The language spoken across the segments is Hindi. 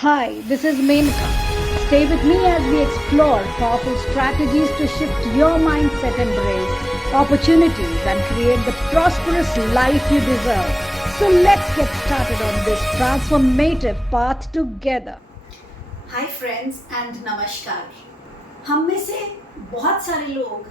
Hi, this is Menka. Stay with me as we explore powerful strategies to shift your mindset, embrace opportunities, and create the prosperous life you deserve. So let's get started on this transformative path together. Hi friends and नमस्कार। हम में से बहुत सारे लोग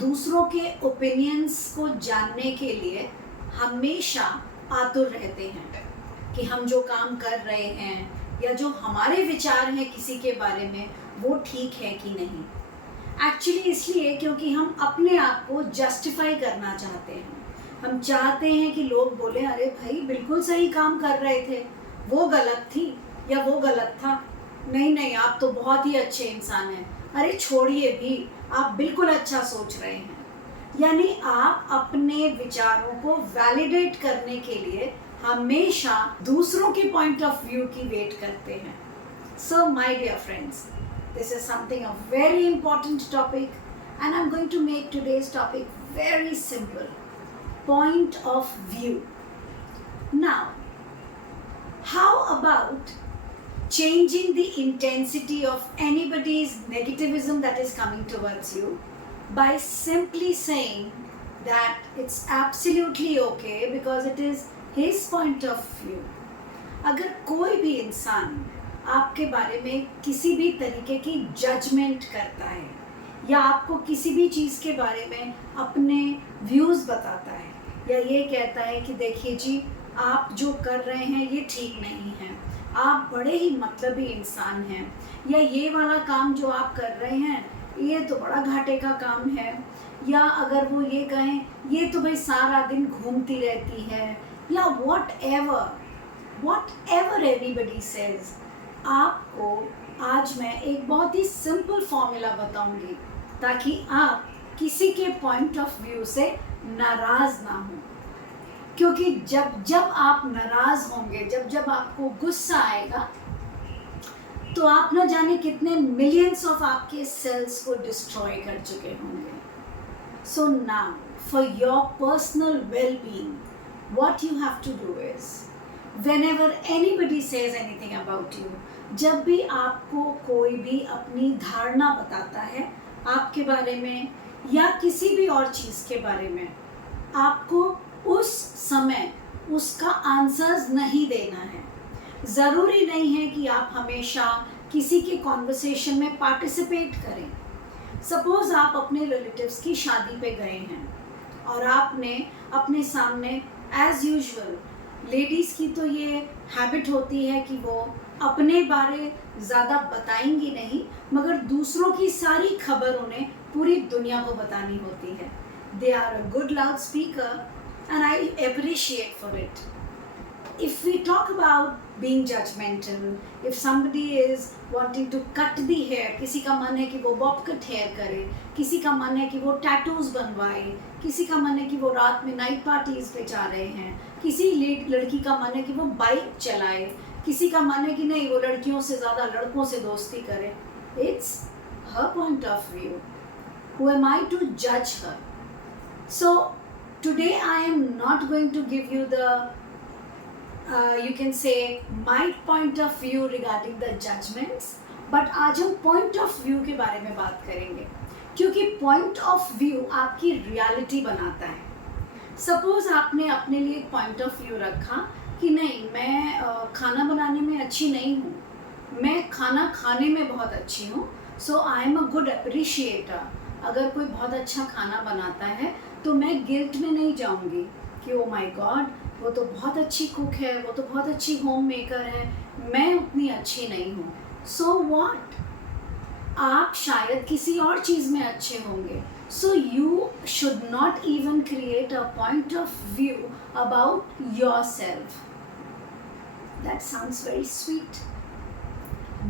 दूसरों के ओपिनियंस को जानने के लिए हमेशा आतुर रहते हैं कि हम जो काम कर रहे हैं या जो हमारे विचार हैं किसी के बारे में वो ठीक है कि नहीं। एक्चुअली इसलिए क्योंकि हम अपने आप को जस्टिफाई करना चाहते हैं। हम चाहते हैं कि लोग बोले अरे भाई बिल्कुल सही काम कर रहे थे, वो गलत थी या वो गलत था। नहीं नहीं, आप तो बहुत ही अच्छे इंसान हैं। अरे छोड़िए भी, आप बिल्कुल अच्छा सोच रहे हैं। यानी आप अपने विचारों को वैलिडेट करने के लिए हमेशा दूसरों के पॉइंट ऑफ व्यू की वेट करते हैं। So my dear friends, this is something a very important topic, and I'm going to make today's topic very simple. Point of view. Now, how about changing the intensity of anybody's negativism that is coming towards you by simply saying that it's absolutely okay because it is his point of view. अगर कोई भी इंसान आपके बारे में किसी भी तरीके की जजमेंट करता है या आपको किसी भी चीज़ के बारे में अपने व्यूज़ बताता है या ये कहता है कि देखिए जी, आप जो कर रहे हैं ये ठीक नहीं है, आप बड़े ही मतलबी इंसान हैं, या ये वाला काम जो आप कर रहे हैं ये तो बड़ा घाटे का काम है, या अगर वो ये कहें ये तो भाई सारा दिन घूमती रहती है, या वॉट एवर एवरीबडी सेज, आपको आज मैं एक बहुत ही सिंपल फॉर्मूला बताऊंगी ताकि आप किसी के पॉइंट ऑफ व्यू से नाराज़ ना हो। क्योंकि जब जब आप नाराज़ होंगे, जब जब आपको गुस्सा आएगा, तो आप न जाने कितने मिलियंस ऑफ आपके सेल्स को डिस्ट्रॉय कर चुके होंगे। So now for your personal well being, what you have to do is, whenever anybody says anything about you, जब भी आपको कोई भी अपनी धारणा बताता है आपके बारे में या किसी भी और चीज़ के बारे में, आपको उस समय उसका आंसर्स नहीं देना है। ज़रूरी नहीं है कि आप हमेशा किसी के कॉन्वर्सेशन में पार्टिसिपेट करें। सपोज़ आप अपने रिलेटिव्स की शादी पे गए हैं और आपने अपने सामने एज़ यूजुअल, लेडीज़ की तो ये हैबिट होती है कि वो अपने बारे ज़्यादा बताएंगी नहीं, मगर दूसरों की सारी खबर उन्हें पूरी दुनिया को बतानी होती है। They are a good loud speaker and I appreciate for it. If we talk about being judgmental, if somebody is wanting to cut the hair, किसी का मन है कि वो बॉब कट हेयर करे, किसी का मन है कि वो टैटूज बनवाए, किसी का मन है कि वो रात में नाइट पार्टीज पे जा रहे हैं, किसी लड़की का मन है कि वो बाइक चलाए, किसी का मन है कि नहीं वो लड़कियों से ज़्यादा लड़कों से दोस्ती करे। It's her point of view. Who am I to judge her? So today I am not going to give you the you can say my point of view regarding the judgments, but आज हम point of view के बारे में बात करेंगे, क्योंकि point of view आपकी reality बनाता है। Suppose आपने अपने लिए एक point of view रखा कि नहीं, मैं खाना बनाने में अच्छी नहीं हूँ, मैं खाना खाने में बहुत अच्छी हूँ, so I am a good appreciator। अगर कोई बहुत अच्छा खाना बनाता है तो मैं गिल्ट में नहीं जाऊंगी कि ओ माय गॉड वो तो बहुत अच्छी कुक है, वो तो बहुत अच्छी होम मेकर है, मैं उतनी अच्छी नहीं हूँ। सो व्हाट, आप शायद किसी और चीज़ में अच्छे होंगे। So you should not even create a point of view about your self. That sounds very sweet.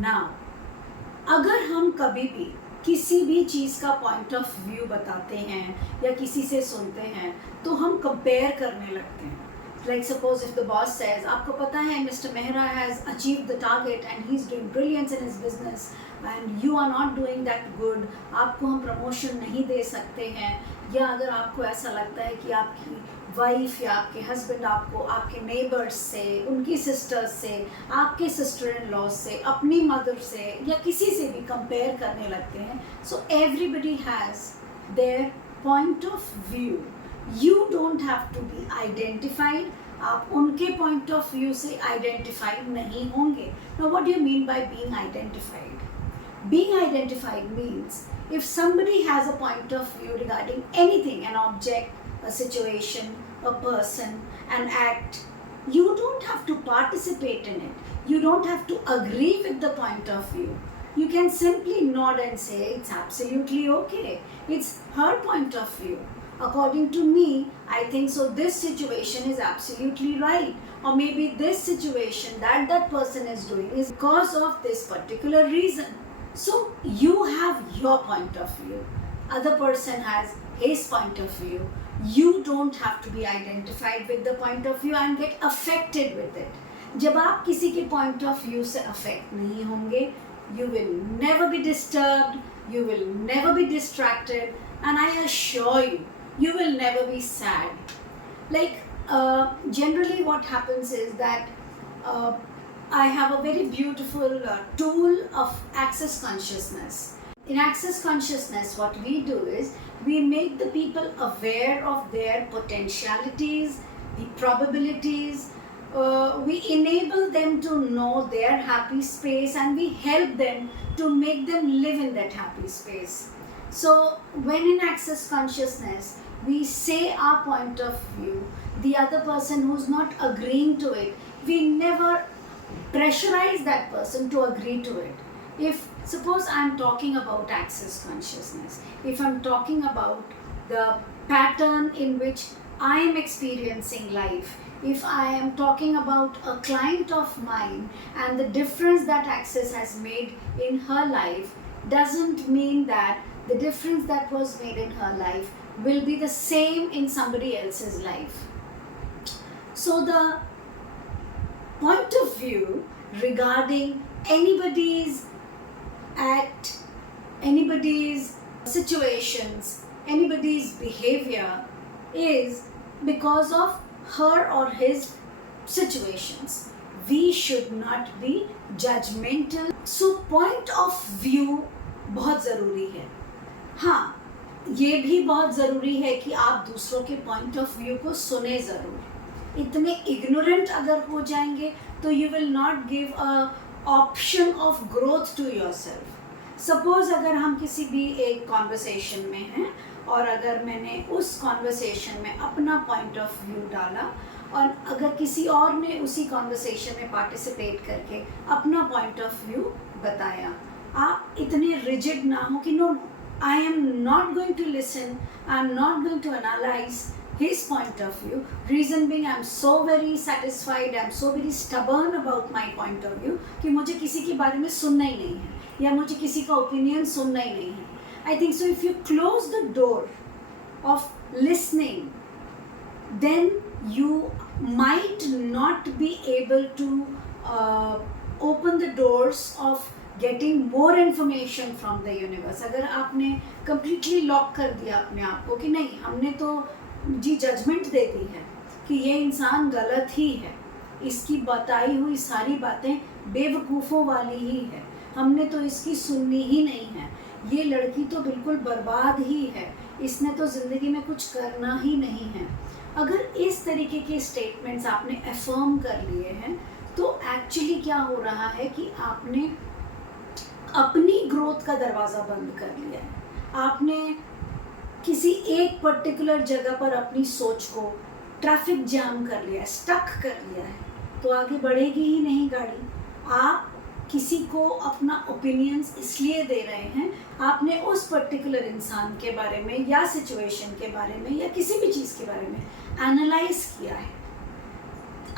Now, अगर हम कभी भी किसी भी चीज़ का पॉइंट ऑफ व्यू बताते हैं या किसी से सुनते हैं तो हम कंपेयर करने लगते हैं। Like suppose if the boss says, आपको पता है mister Mehra has achieve the target and he is doing brilliance in his business and you are not doing that good, आपको हम प्रमोशन नहीं दे सकते हैं। या अगर आपको ऐसा लगता है कि आपकी वाइफ या आपके हस्बैंड आपको आपके नेबर्स से, उनकी सिस्टर्स से, आपके सिस्टर इन लॉ से, अपनी मदर से या किसी से भी कंपेयर करने लगते हैं, so everybody has their point of view. You don't have to be identified. आप उनके पॉइंट ऑफ व्यू से आइडेंटिफाइड नहीं होंगे. Now what do you mean by being identified? Being identified means if somebody has a point of view regarding anything, an object, a situation, a person, an act, you don't have to participate in it. You don't have to agree with the point of view. You can simply nod and say it's absolutely okay. It's her point of view. According to me, I think so this situation is absolutely right. Or maybe this situation that person is doing is because of this particular reason. So you have your point of view, other person has his point of view. You don't have to be identified with the point of view and get affected with it. जब आप किसी के point of view से affect नहीं होंगे, you will never be disturbed, you will never be distracted, and I assure you, you will never be sad. Like generally what happens is that I have a very beautiful tool of access consciousness. In access consciousness, what we do is we make the people aware of their potentialities, the probabilities. We enable them to know their happy space and we help them to make them live in that happy space. So when in access consciousness, we say our point of view, the other person who's not agreeing to it, we never pressurize that person to agree to it. If suppose I'm talking about access consciousness, if I'm talking about the pattern in which I am experiencing life, if I am talking about a client of mine and the difference that access has made in her life, doesn't mean that the difference that was made in her life will be the same in somebody else's life. So the point of view regarding anybody's act, anybody's situations, anybody's behavior is because of her or his situations. We should not be judgmental. So point of view बहुत ज़रूरी है. हाँ, ये भी बहुत ज़रूरी है कि आप दूसरों के पॉइंट ऑफ व्यू को सुने ज़रूर. इतने इग्नोरेंट अगर हो जाएंगे तो you will not give a option of growth to yourself. Suppose अगर हम किसी भी एक कॉन्वर्सेशन में हैं और अगर मैंने उस कॉन्वर्सेशन में अपना पॉइंट ऑफ व्यू डाला और अगर किसी और ने उसी कॉन्वर्सेशन में पार्टिसिपेट करके अपना पॉइंट ऑफ व्यू बताया, आप इतने रिजिड ना हो कि no, I am not going to listen, I am not going to analyse his point of view. Reason being, I'm so very satisfied, I'm so very stubborn about my point of view कि मुझे किसी के बारे में सुनना ही नहीं है या मुझे किसी का ओपिनियन सुनना ही नहीं है. I think so if you close the door of listening, then you might not be able to open the doors of getting more information from the universe. अगर आपने completely lock कर दिया अपने आप को कि नहीं, हमने तो जी जजमेंट दे दी है कि ये इंसान गलत ही है, इसकी बताई हुई सारी बातें बेवकूफ़ों वाली ही है, हमने तो इसकी सुननी ही नहीं है, ये लड़की तो बिल्कुल बर्बाद ही है, इसने तो ज़िंदगी में कुछ करना ही नहीं है. अगर इस तरीके के स्टेटमेंट्स आपने अफर्म कर लिए हैं तो एक्चुअली क्या हो रहा है कि आपने अपनी ग्रोथ का दरवाज़ा बंद कर लिया है. आपने किसी एक पर्टिकुलर जगह पर अपनी सोच को ट्रैफिक जाम कर लिया है, स्टक कर लिया है, तो आगे बढ़ेगी ही नहीं गाड़ी. आप किसी को अपना ओपिनियंस इसलिए दे रहे हैं, आपने उस पर्टिकुलर इंसान के बारे में या सिचुएशन के बारे में या किसी भी चीज़ के बारे में एनालाइज किया है.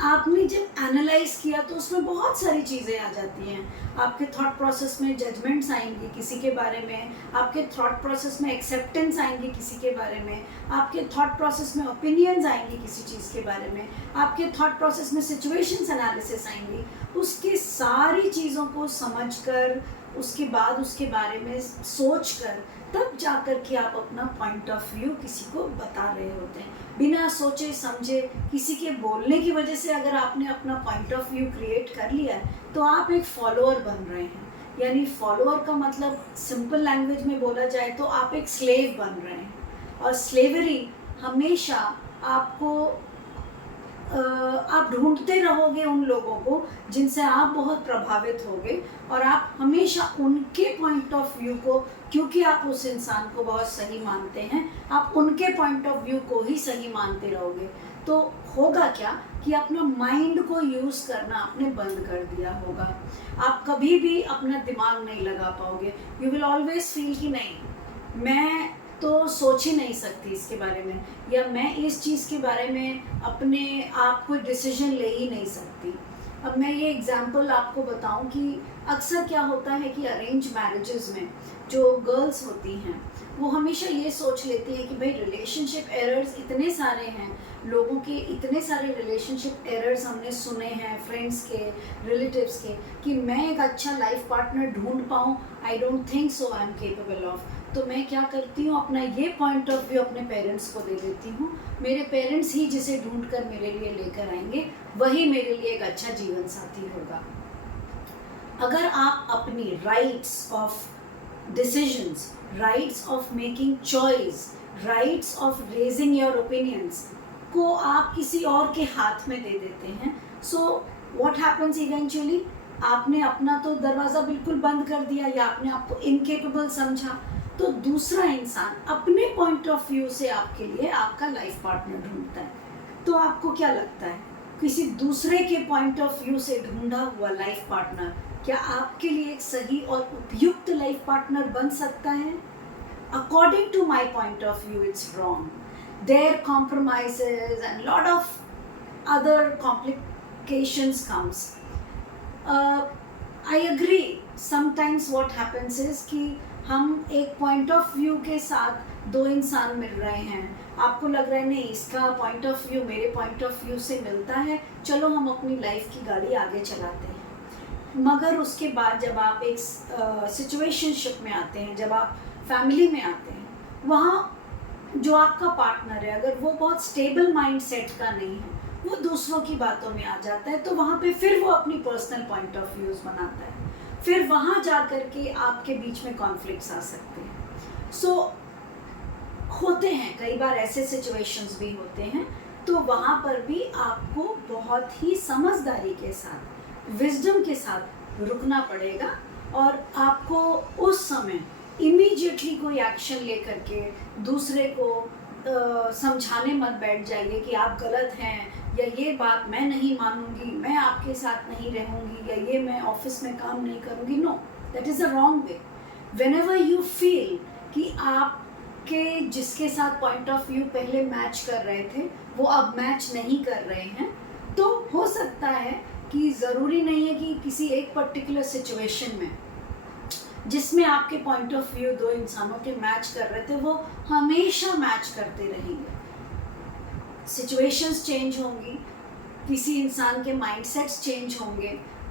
आपने जब एनालाइज किया तो उसमें बहुत सारी चीज़ें आ जाती हैं. आपके थॉट प्रोसेस में जजमेंट्स आएंगी किसी के बारे में, आपके थॉट प्रोसेस में एक्सेप्टेंस आएंगी किसी के बारे में, आपके थॉट प्रोसेस में ओपिनियंस आएंगी किसी चीज़ के बारे में, आपके थॉट प्रोसेस में सिचुएशंस एनालिसिस आएंगी. उसके सारी चीज़ों चीज़ों को समझकर उसके बाद उसके बारे में सोचकर तब जाकर के आप अपना पॉइंट ऑफ व्यू किसी को बता रहे होते हैं। बिना सोचे समझे किसी के बोलने की वजह से अगर आपने अपना पॉइंट ऑफ व्यू क्रिएट कर लिया है तो आप एक फॉलोअर बन रहे हैं। यानी फॉलोअर का मतलब सिंपल लैंग्वेज में बोला जाए तो आप एक स्लेव बन रहे हैं, और स्लेवरी हमेशा आपको आप ढूंढते रहोगे उन लोगों को जिनसे आप बहुत प्रभावित होगे, और आप हमेशा उनके पॉइंट ऑफ व्यू को, क्योंकि आप उस इंसान को बहुत सही मानते हैं, आप उनके पॉइंट ऑफ व्यू को ही सही मानते रहोगे। तो होगा क्या कि अपना माइंड को यूज़ करना आपने बंद कर दिया होगा। आप कभी भी अपना दिमाग नहीं लगा पाओगे। यू विल ऑलवेज फील कि नहीं, मैं तो सोच ही नहीं सकती इसके बारे में, या मैं इस चीज़ के बारे में अपने आप कोई डिसीजन ले ही नहीं सकती। अब मैं ये एग्जांपल आपको बताऊं कि अक्सर क्या होता है कि अरेंज मैरिजेस में जो गर्ल्स होती हैं वो हमेशा ये सोच लेती हैं कि भाई रिलेशनशिप एरर्स इतने सारे हैं, लोगों के इतने सारे रिलेशनशिप एरर्स हमने सुने हैं फ्रेंड्स के, रिलेटिव्स के, कि मैं एक अच्छा लाइफ पार्टनर ढूंढ पाऊँ, I don't think so I am capable of. तो मैं क्या करती हूँ, अपना ये पॉइंट ऑफ व्यू अपने पेरेंट्स को दे देती हूँ। मेरे पेरेंट्स ही जिसे ढूंढ कर मेरे लिए लेकर आएंगे, वही मेरे लिए एक अच्छा जीवन साथी होगा। अगर आप अपनी rights of decisions, rights of making choice, rights of raising your opinions को आप किसी और के हाथ में दे देते हैं, सो व्हाट हैपेंस इवेंचुअली, आपने अपना तो दरवाज़ा बिल्कुल बंद कर दिया या आपने आपको इनकेपेबल समझा, तो दूसरा इंसान अपने पॉइंट ऑफ व्यू से आपके लिए आपका लाइफ पार्टनर ढूंढता है। तो आपको क्या लगता है, किसी दूसरे के पॉइंट ऑफ व्यू से ढूंढा हुआ लाइफ पार्टनर क्या आपके लिए एक सही और उपयुक्त लाइफ पार्टनर बन सकता है? According to my point of view it's wrong. There compromises and lot of other complications comes. I agree, sometimes what happens is कि हम एक पॉइंट ऑफ व्यू के साथ दो इंसान मिल रहे हैं, आपको लग रहा है नहीं इसका पॉइंट ऑफ व्यू मेरे पॉइंट ऑफ व्यू से मिलता है, चलो हम अपनी लाइफ की गाड़ी आगे चलाते हैं। मगर उसके बाद जब आप एक सिचुएशनशिप में आते हैं, जब आप फैमिली में आते हैं, वहाँ जो आपका पार्टनर है अगर वो बहुत स्टेबल माइंड सेट का नहीं है, वो दूसरों की बातों में आ जाता है, तो वहाँ पे फिर वो अपनी पर्सनल पॉइंट ऑफ व्यूज़ बनाता है, फिर वहाँ जा कर के आपके बीच में कॉन्फ्लिक्ट्स आ सकते हैं। सो होते हैं कई बार ऐसे सिचुएशंस भी होते हैं, तो वहाँ पर भी आपको बहुत ही समझदारी के साथ, विजडम के साथ रुकना पड़ेगा, और आपको उस समय इमीडिएटली कोई एक्शन लेकर के दूसरे को समझाने मत बैठ जाइए कि आप गलत हैं, या ये बात मैं नहीं मानूंगी, मैं आपके साथ नहीं रहूंगी, या ये मैं ऑफिस में काम नहीं करूंगी। No, that is the wrong way. Whenever you feel कि आपके जिसके साथ पॉइंट ऑफ व्यू पहले मैच कर रहे थे वो अब मैच नहीं कर रहे हैं, तो हो सकता है कि ज़रूरी नहीं है कि किसी एक पर्टिकुलर सिचुएशन में जिसमें आपके पॉइंट ऑफ व्यू दो इंसानों के मैच कर रहे थे वो हमेशा मैच करते रहेंगे। सिचुएशंस चेंज होंगी, किसी इंसान के माइंडसेट्स चेंज होंगे,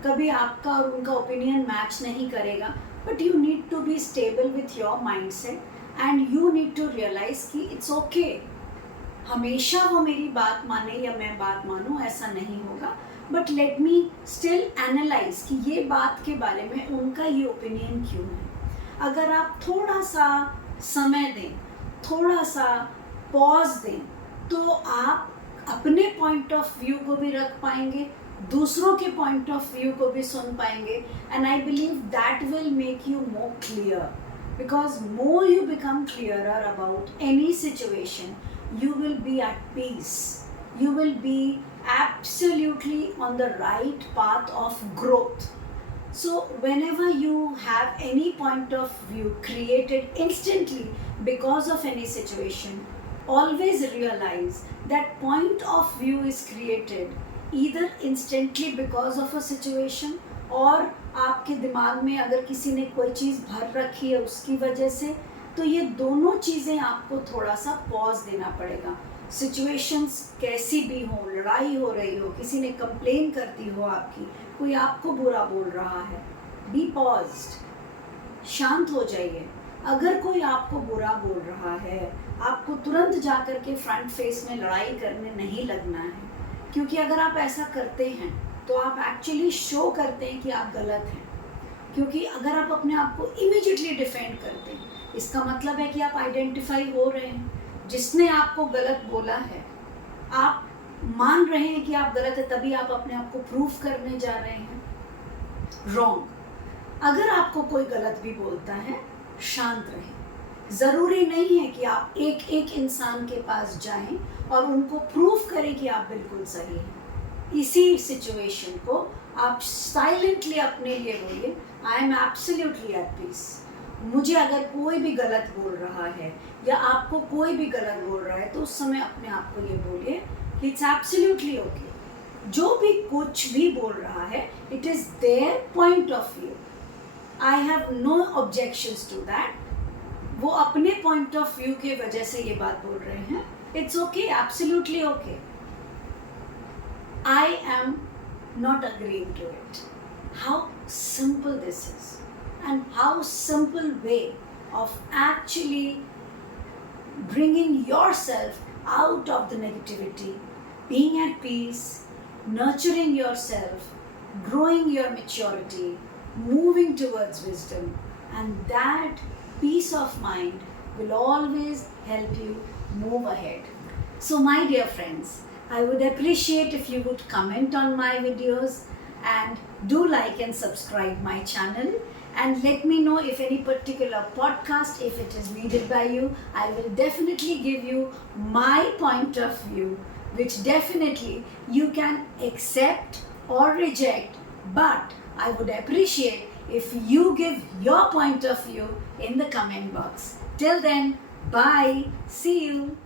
कभी आपका और उनका ओपिनियन मैच नहीं करेगा, but you need to be stable with your mindset and you need to realise कि इट्स ओके। हमेशा वो मेरी बात माने या मैं बात मानूं ऐसा नहीं होगा, but let me still analyse कि ये बात के बारे में उनका ये ओपिनियन क्यों है। अगर आप थोड़ा सा समय दें, थोड़ा सा पॉज दें, तो आप अपने पॉइंट ऑफ व्यू को भी रख पाएंगे, दूसरों के पॉइंट ऑफ व्यू को भी सुन पाएंगे, and I believe that will make you more clear, because more you become clearer about any situation, you will be at peace, you will be absolutely on the right path of growth. So whenever you have any point of view created instantly because of any situation, always realize that point of view is created either instantly because of a situation, और आपके दिमाग में अगर किसी ने कोई चीज़ भर रखी है उसकी वजह से, तो ये दोनों चीज़ें आपको थोड़ा सा पॉज देना पड़ेगा। सिचुएशंस कैसी भी हो, लड़ाई हो रही हो, किसी ने कंप्लेन करती हो आपकी, कोई आपको बुरा बोल रहा है, बी पॉज्ड, शांत हो जाइए। अगर कोई आपको बुरा बोल रहा है, आपको तुरंत जाकर के फ्रंट फेस में लड़ाई करने नहीं लगना है, क्योंकि अगर आप ऐसा करते हैं तो आप एक्चुअली शो करते हैं कि आप गलत हैं। क्योंकि अगर आप अपने आप को इमीडिएटली डिफेंड करते हैं, इसका मतलब है कि आप आइडेंटिफाई हो रहे हैं, जिसने आपको गलत बोला है आप मान रहे हैं कि आप गलत है, तभी आप अपने आप को प्रूफ करने जा रहे हैं रॉन्ग। अगर आपको कोई गलत भी बोलता है, शांत रहें। ज़रूरी नहीं है कि आप एक एक इंसान के पास जाएं और उनको प्रूफ करें कि आप बिल्कुल सही हैं। इसी सिचुएशन को आप साइलेंटली अपने लिए बोलिए, I am absolutely at peace. मुझे अगर कोई भी गलत बोल रहा है या आपको कोई भी गलत बोल रहा है, तो उस समय अपने आप को ये बोलिए कि इट्स एब्सोल्युटली ओके। जो भी कुछ भी बोल रहा है, it is their point of view, I have no objections to that. वो अपने पॉइंट ऑफ व्यू के वजह से ये बात बोल रहे हैं, it's okay, absolutely okay. I am not agreeing to it. How simple this is, and how simple way of actually bringing yourself out of the negativity, being at peace, nurturing yourself, growing your maturity, moving towards wisdom, and that peace of mind will always help you move ahead. So my dear friends, I would appreciate if you would comment on my videos and do like and subscribe my channel, and let me know if any particular podcast, if it is needed by you. I will definitely give you my point of view, which definitely you can accept or reject, but I would appreciate if you give your point of view in the comment box. Till then, bye, see you.